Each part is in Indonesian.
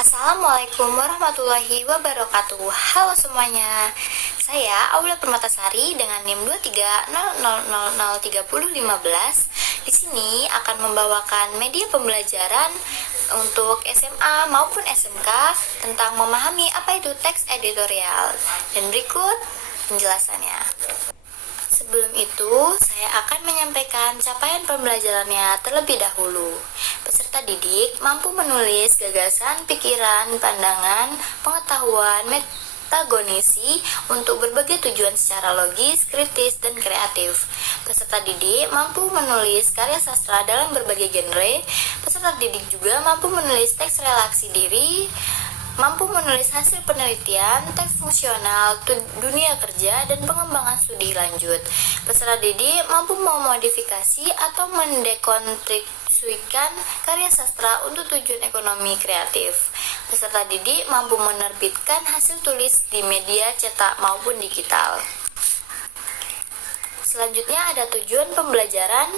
Assalamualaikum warahmatullahi wabarakatuh. Halo semuanya. Saya Aula Permatasari dengan NIM 2300003015. Di sini akan membawakan media pembelajaran untuk SMA maupun SMK tentang memahami apa itu teks editorial. Dan berikut penjelasannya. Sebelum itu, saya akan menyampaikan capaian pembelajarannya terlebih dahulu. Peserta didik mampu menulis gagasan, pikiran, pandangan, pengetahuan, metagonisi untuk berbagai tujuan secara logis, kritis, dan kreatif. Peserta didik mampu menulis karya sastra dalam berbagai genre. Peserta didik juga mampu menulis teks relaksi diri, mampu menulis hasil penelitian, teks fungsional, dunia kerja, dan pengembangan studi lanjut. Peserta didik mampu memodifikasi atau mendekonstruksikan karya sastra untuk tujuan ekonomi kreatif. Peserta didik mampu menerbitkan hasil tulis di media cetak maupun digital. Selanjutnya ada tujuan pembelajaran.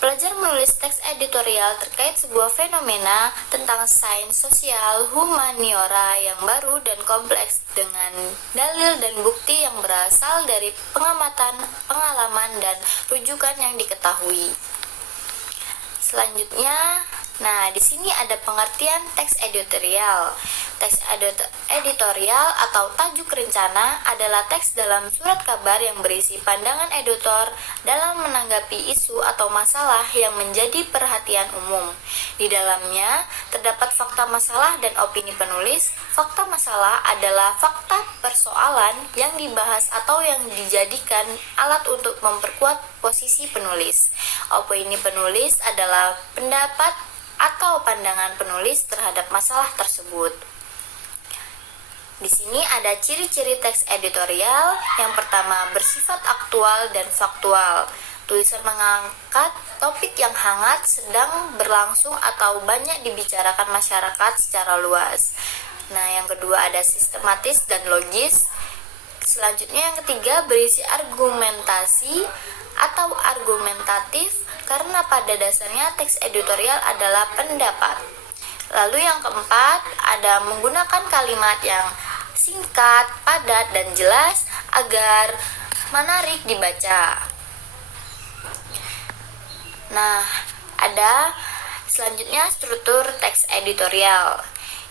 Pelajar menulis teks editorial terkait sebuah fenomena tentang sains sosial humaniora yang baru dan kompleks dengan dalil dan bukti yang berasal dari pengamatan, pengalaman, dan rujukan yang diketahui. Selanjutnya, di sini ada pengertian teks editorial. Teks editorial atau tajuk rencana adalah teks dalam surat kabar yang berisi pandangan editor dalam menanggapi isu atau masalah yang menjadi perhatian umum. Di dalamnya terdapat fakta masalah dan opini penulis. Fakta masalah adalah fakta persoalan yang dibahas atau yang dijadikan alat untuk memperkuat posisi penulis. Opini penulis adalah pendapat atau pandangan penulis terhadap masalah tersebut. Di sini ada ciri-ciri teks editorial. Yang pertama, bersifat aktual dan faktual. Tulisan mengangkat topik yang hangat, sedang berlangsung atau banyak dibicarakan masyarakat secara luas. Yang kedua ada sistematis dan logis. Selanjutnya yang ketiga, berisi argumentasi atau argumentatif, karena pada dasarnya teks editorial adalah pendapat. Lalu yang keempat, ada menggunakan kalimat yang singkat, padat, dan jelas agar menarik dibaca. Ada selanjutnya struktur teks editorial.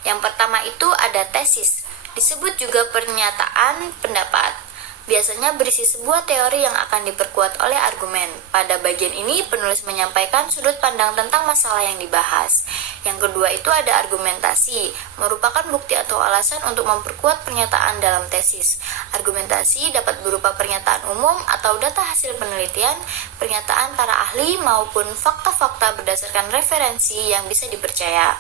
Yang pertama itu ada tesis, disebut juga pernyataan pendapat. Biasanya berisi sebuah teori yang akan diperkuat oleh argumen. Pada bagian ini, penulis menyampaikan sudut pandang tentang masalah yang dibahas. Yang kedua itu ada argumentasi, merupakan bukti atau alasan untuk memperkuat pernyataan dalam tesis. Argumentasi dapat berupa pernyataan umum atau data hasil penelitian, pernyataan para ahli maupun fakta-fakta berdasarkan referensi yang bisa dipercaya.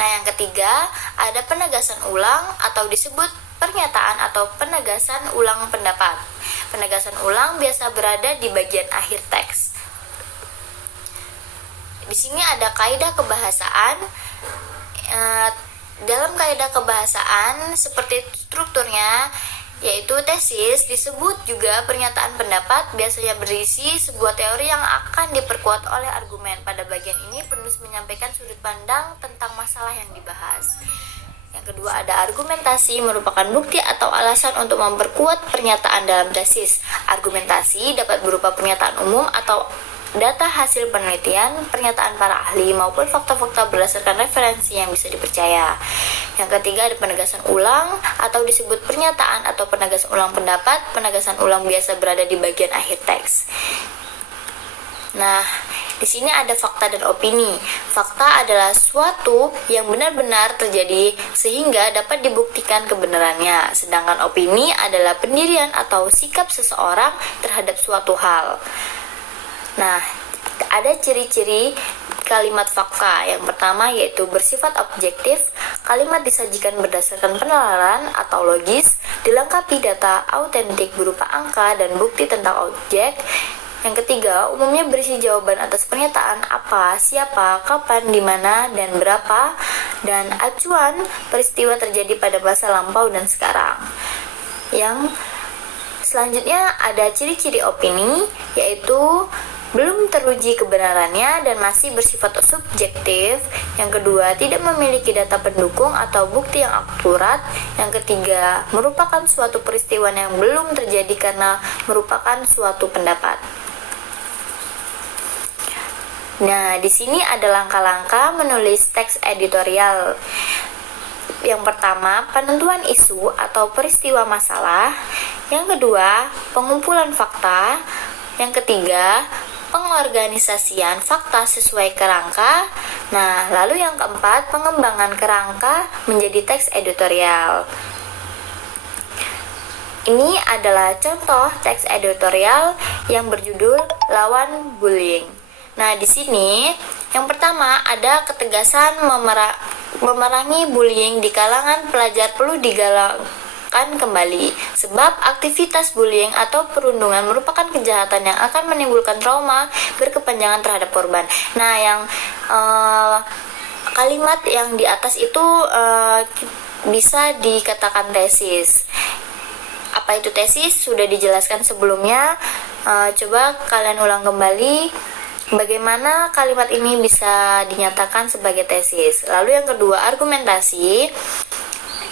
Yang ketiga, ada penegasan ulang atau disebut pernyataan atau penegasan ulang pendapat. Penegasan ulang biasa berada di bagian akhir teks. Di sini ada kaidah kebahasaan. Dalam kaidah kebahasaan seperti strukturnya, yaitu tesis disebut juga pernyataan pendapat, biasanya berisi sebuah teori yang akan diperkuat oleh argumen. Pada bagian ini penulis menyampaikan sudut pandang tentang masalah yang dibahas. Yang kedua ada argumentasi, merupakan bukti atau alasan untuk memperkuat pernyataan dalam tesis. Argumentasi dapat berupa pernyataan umum atau data hasil penelitian, pernyataan para ahli maupun fakta-fakta berdasarkan referensi yang bisa dipercaya. Yang ketiga ada penegasan ulang atau disebut pernyataan atau penegasan ulang pendapat. Penegasan ulang biasa berada di bagian akhir teks. Di sini ada fakta dan opini. Fakta adalah suatu yang benar-benar terjadi sehingga dapat dibuktikan kebenarannya. Sedangkan opini adalah pendirian atau sikap seseorang terhadap suatu hal. Ada ciri-ciri kalimat fakta. Yang pertama yaitu bersifat objektif. Kalimat disajikan berdasarkan penalaran atau logis, dilengkapi data autentik berupa angka dan bukti tentang objek. Yang ketiga, umumnya berisi jawaban atas pernyataan apa, siapa, kapan, di mana, dan berapa, dan acuan peristiwa terjadi pada masa lampau dan sekarang. Yang selanjutnya ada ciri-ciri opini, yaitu belum teruji kebenarannya dan masih bersifat subjektif. Yang kedua, tidak memiliki data pendukung atau bukti yang akurat. Yang ketiga, merupakan suatu peristiwa yang belum terjadi karena merupakan suatu pendapat. Nah, di sini ada langkah-langkah menulis teks editorial. Yang pertama, penentuan isu atau peristiwa masalah. Yang kedua, pengumpulan fakta. Yang ketiga, pengorganisasian fakta sesuai kerangka. Nah, lalu yang keempat, pengembangan kerangka menjadi teks editorial. Ini adalah contoh teks editorial yang berjudul Lawan Bullying. Nah, di sini yang pertama ada ketegasan memerangi bullying di kalangan pelajar perlu digalakkan kembali, sebab aktivitas bullying atau perundungan merupakan kejahatan yang akan menimbulkan trauma berkepanjangan terhadap korban. Nah, yang kalimat yang di atas itu bisa dikatakan tesis. Apa itu tesis? Sudah dijelaskan sebelumnya. Coba kalian ulang kembali bagaimana kalimat ini bisa dinyatakan sebagai tesis. Lalu yang kedua, argumentasi.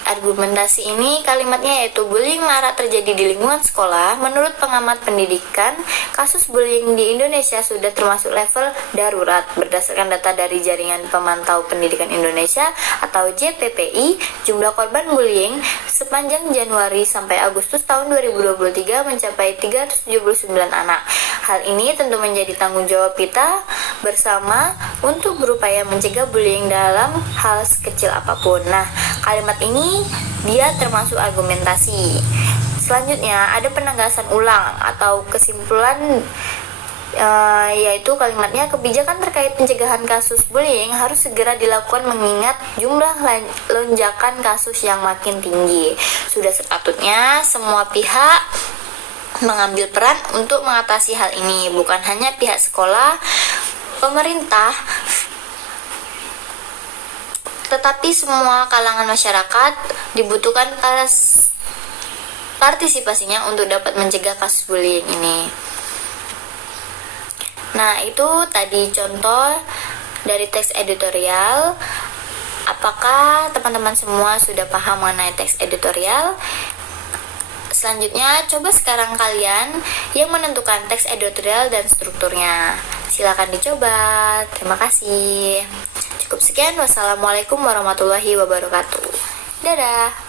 Argumentasi ini kalimatnya yaitu bullying marak terjadi di lingkungan sekolah. Menurut pengamat pendidikan, kasus bullying di Indonesia sudah termasuk level darurat. Berdasarkan data dari Jaringan Pemantau Pendidikan Indonesia atau JPPI, jumlah korban bullying sepanjang Januari sampai Agustus tahun 2023 mencapai 379 anak. Hal ini tentu menjadi tanggung jawab kita bersama untuk berupaya mencegah bullying dalam hal sekecil apapun. Nah, kalimat ini dia termasuk argumentasi. Selanjutnya ada penegasan ulang atau kesimpulan, yaitu kalimatnya kebijakan terkait pencegahan kasus bullying harus segera dilakukan mengingat jumlah lonjakan kasus yang makin tinggi. Sudah sepatutnya semua pihak mengambil peran untuk mengatasi hal ini, bukan hanya pihak sekolah, pemerintah, tetapi semua kalangan masyarakat dibutuhkan partisipasinya untuk dapat mencegah kasus bullying ini. Nah, itu tadi contoh dari teks editorial. Apakah teman-teman semua sudah paham mengenai teks editorial? Selanjutnya, coba sekarang kalian yang menentukan teks editorial dan strukturnya. Silakan dicoba. Terima kasih. Cukup sekian. Wassalamualaikum warahmatullahi wabarakatuh. Dadah.